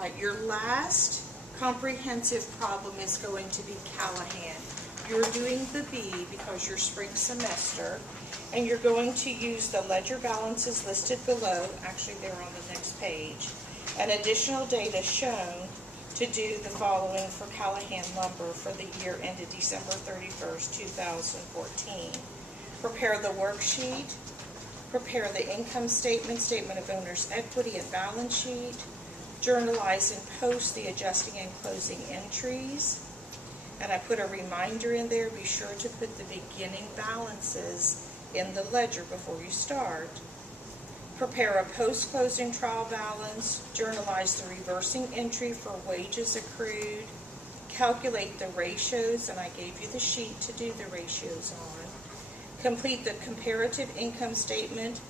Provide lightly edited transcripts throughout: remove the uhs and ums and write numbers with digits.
All right, your last comprehensive problem is going to be Callahan. You're doing the B because you're spring semester, and you're going to use the ledger balances listed below, actually they're on the next page, and additional data shown to do the following for Callahan Lumber for the year ended December 31st, 2014. Prepare the worksheet, prepare the income statement, statement of owner's equity, and balance sheet, journalize and post the adjusting and closing entries, and I put a reminder in there, be sure to put the beginning balances in the ledger before you start. Prepare a post-closing trial balance, journalize the reversing entry for wages accrued, calculate the ratios, and I gave you the sheet to do the ratios on. Complete the comparative income statement.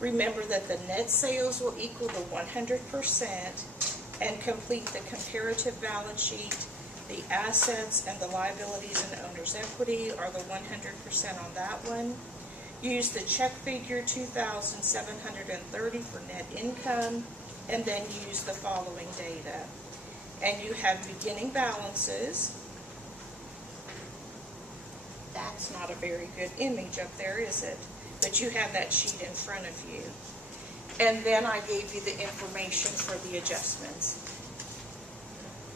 Remember that the net sales will equal the 100%, and complete the comparative balance sheet. The assets and the liabilities and owner's equity are the 100% on that one. Use the check figure 2,730 for net income, and then use the following data. And you have beginning balances. That's not a very good image up there, is it? But you have that sheet in front of you. And then I gave you the information for the adjustments.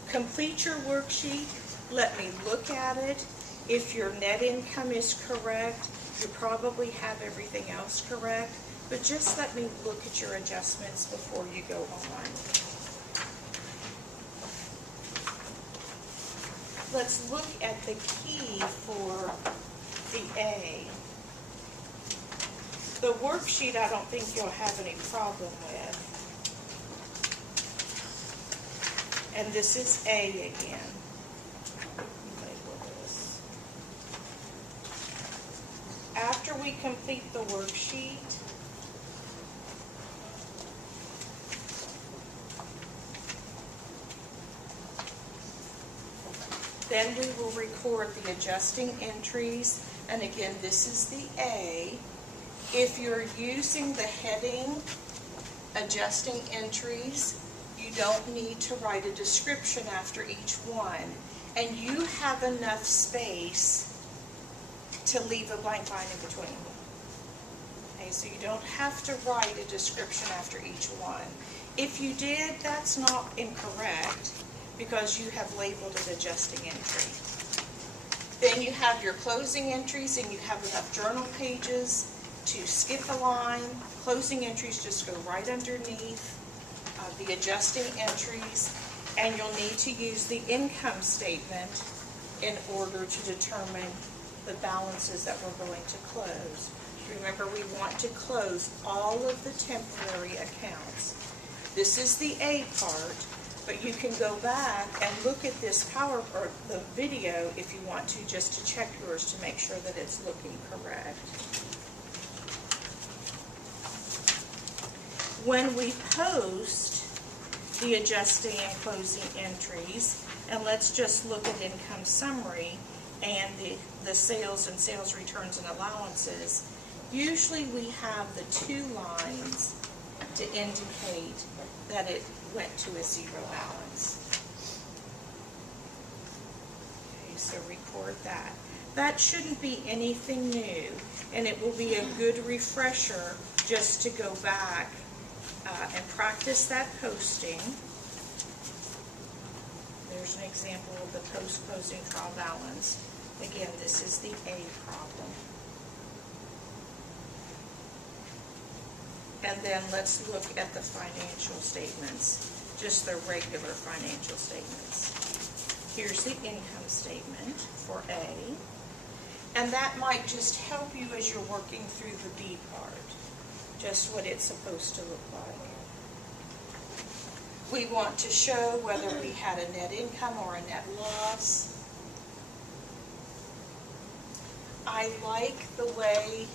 Complete your worksheet. Let me look at it. If your net income is correct, you probably have everything else correct, but just let me look at your adjustments before you go on. Let's look at the key for the A. The worksheet I don't think you'll have any problem with. And this is A again. Label this. After we complete the worksheet, then we will record the adjusting entries. And again, this is the A. If you're using the heading adjusting entries, you don't need to write a description after each one. And you have enough space to leave a blank line in between. Okay, so you don't have to write a description after each one. If you did, that's not incorrect because you have labeled an adjusting entry. Then you have your closing entries, and you have enough journal pages to skip a line. Closing entries just go right underneath the adjusting entries, and you'll need to use the income statement in order to determine the balances that we're going to close. Remember, we want to close all of the temporary accounts. This is the A part, but you can go back and look at this the video if you want to, just to check yours to make sure that it's looking correct. When we post the adjusting and closing entries, and let's just look at income summary and the sales and sales returns and allowances, usually we have the two lines to indicate that it went to a zero balance. Okay, so record that. That shouldn't be anything new, and it will be a good refresher just to go back and practice that posting. There's an example of the post-closing trial balance. Again, this is the A problem. And then let's look at the financial statements, just the regular financial statements. Here's the income statement for A. And that might just help you as you're working through the B part, just what it's supposed to look like. We want to show whether we had a net income or a net loss. I like the way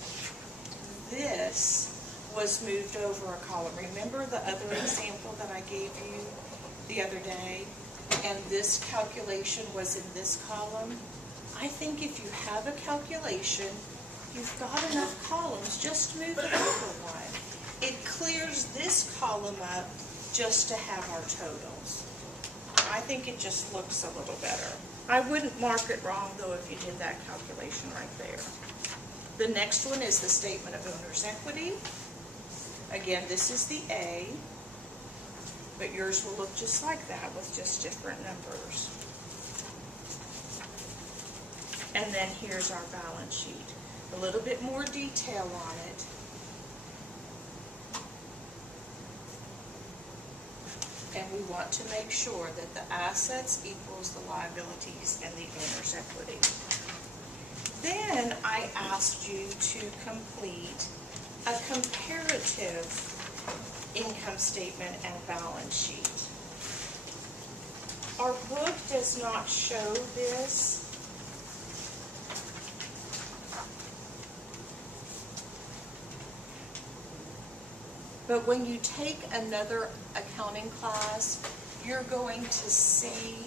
this was moved over a column. Remember the other example that I gave you the other day? And this calculation was in this column. I think if you have a calculation, you've got enough columns, just move it over one. It clears this column up just to have our totals. I think it just looks a little better. I wouldn't mark it wrong though if you did that calculation right there. The next one is the statement of owner's equity. Again, this is the A, but yours will look just like that with just different numbers. And then here's our balance sheet. A little bit more detail on it. And we want to make sure that the assets equals the liabilities and the owner's equity. Then I asked you to complete a comparative income statement and balance sheet. Our book does not show this. But when you take another accounting class, you're going to see,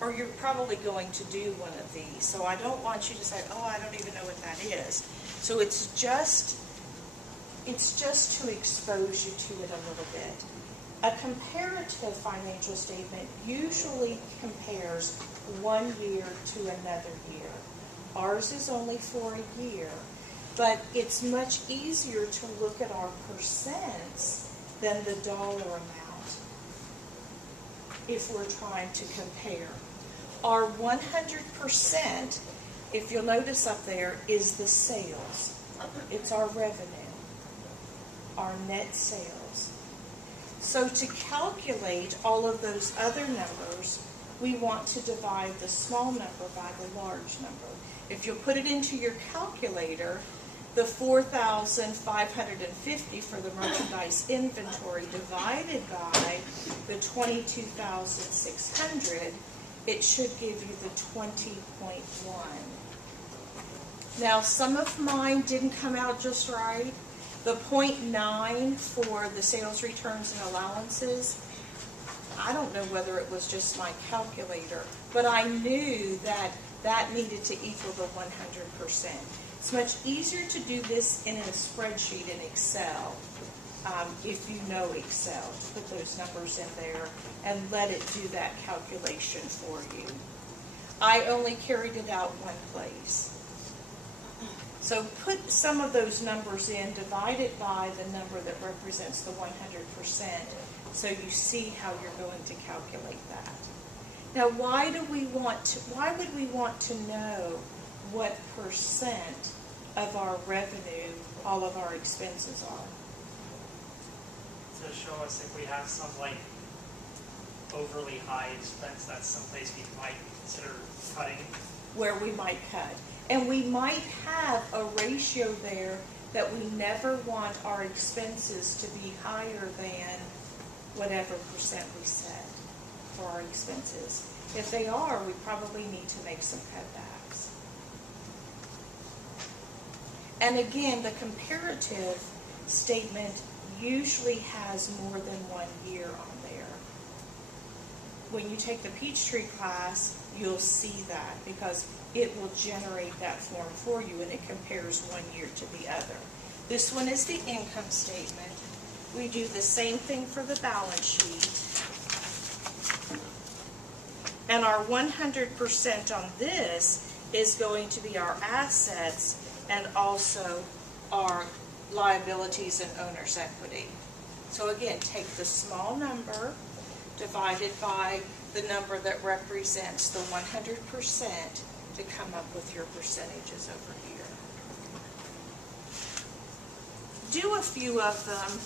or you're probably going to do one of these. So I don't want you to say, oh, I don't even know what that is. So it's just to expose you to it a little bit. A comparative financial statement usually compares one year to another year. Ours is only for a year. But it's much easier to look at our percents than the dollar amount if we're trying to compare. Our 100%, if you'll notice up there, is the sales. It's our revenue, our net sales. So to calculate all of those other numbers, we want to divide the small number by the large number. If you'll put it into your calculator, the 4,550 for the merchandise inventory divided by the 22,600, it should give you the 20.1. Now, some of mine didn't come out just right. The 0.9 for the sales returns and allowances, I don't know whether it was just my calculator, but I knew that that needed to equal the 100%. It's much easier to do this in a spreadsheet in Excel, if you know Excel, to put those numbers in there and let it do that calculation for you. I only carried it out one place. So put some of those numbers in, divide it by the number that represents the 100%, so you see how you're going to calculate that. Now, why would we want to know what percent of our revenue all of our expenses are? To show us if we have some like overly high expense, that's someplace we might consider cutting. Where we might cut. And we might have a ratio there that we never want our expenses to be higher than whatever percent we set for our expenses. If they are, we probably need to make some cutbacks. And again, the comparative statement usually has more than 1 year on there. When you take the Peachtree class, you'll see that because it will generate that form for you and it compares 1 year to the other. This one is the income statement. We do the same thing for the balance sheet. And our 100% on this is going to be our assets and also our liabilities and owner's equity. So again, take the small number divided by the number that represents the 100% to come up with your percentages over here. Do a few of them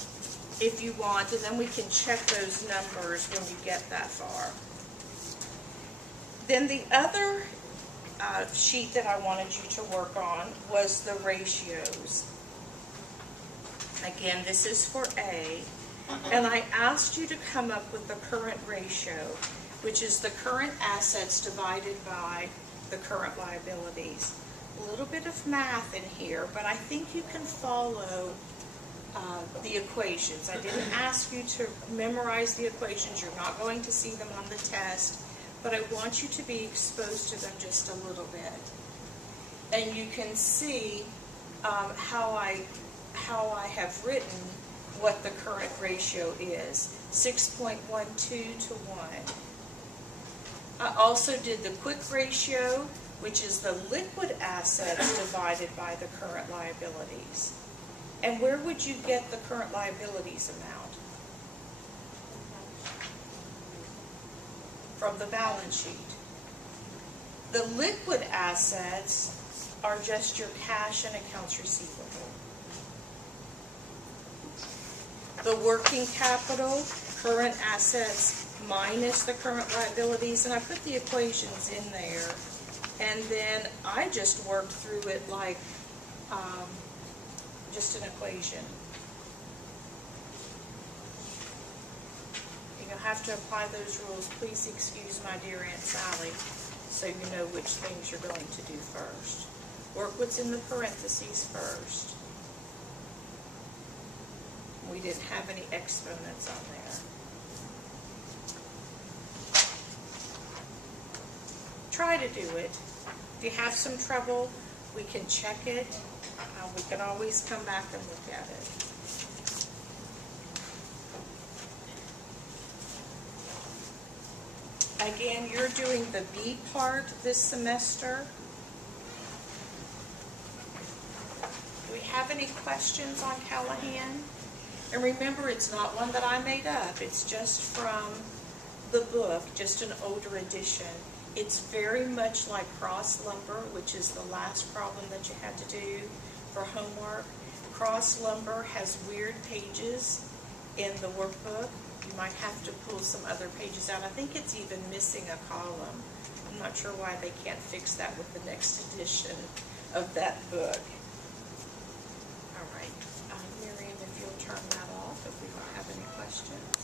if you want, and then we can check those numbers when you get that far. Then the other sheet that I wanted you to work on was the ratios. Again, this is for A, and I asked you to come up with the current ratio, which is the current assets divided by the current liabilities. A little bit of math in here, but I think you can follow the equations. I didn't ask you to memorize the equations. You're not going to see them on the test, but I want you to be exposed to them just a little bit. And you can see how I have written what the current ratio is, 6.12 to 1. I also did the quick ratio, which is the liquid assets divided by the current liabilities. And where would you get the current liabilities amount? From the balance sheet. The liquid assets are just your cash and accounts receivable. The working capital, current assets minus the current liabilities, and I put the equations in there, and then I just worked through it like just an equation. You'll have to apply those rules. Please excuse my dear Aunt Sally, so you know which things you're going to do first. Work what's in the parentheses first. We didn't have any exponents on there. Try to do it. If you have some trouble, we can check it. We can always come back and look at it. Again, you're doing the B part this semester. Do we have any questions on Callahan? And remember, it's not one that I made up. It's just from the book, just an older edition. It's very much like cross lumber, which is the last problem that you had to do for homework. Cross lumber has weird pages in the workbook. You might have to pull some other pages out. I think it's even missing a column. I'm not sure why they can't fix that with the next edition of that book. All right, Miriam, if you'll turn that off if we don't have any questions.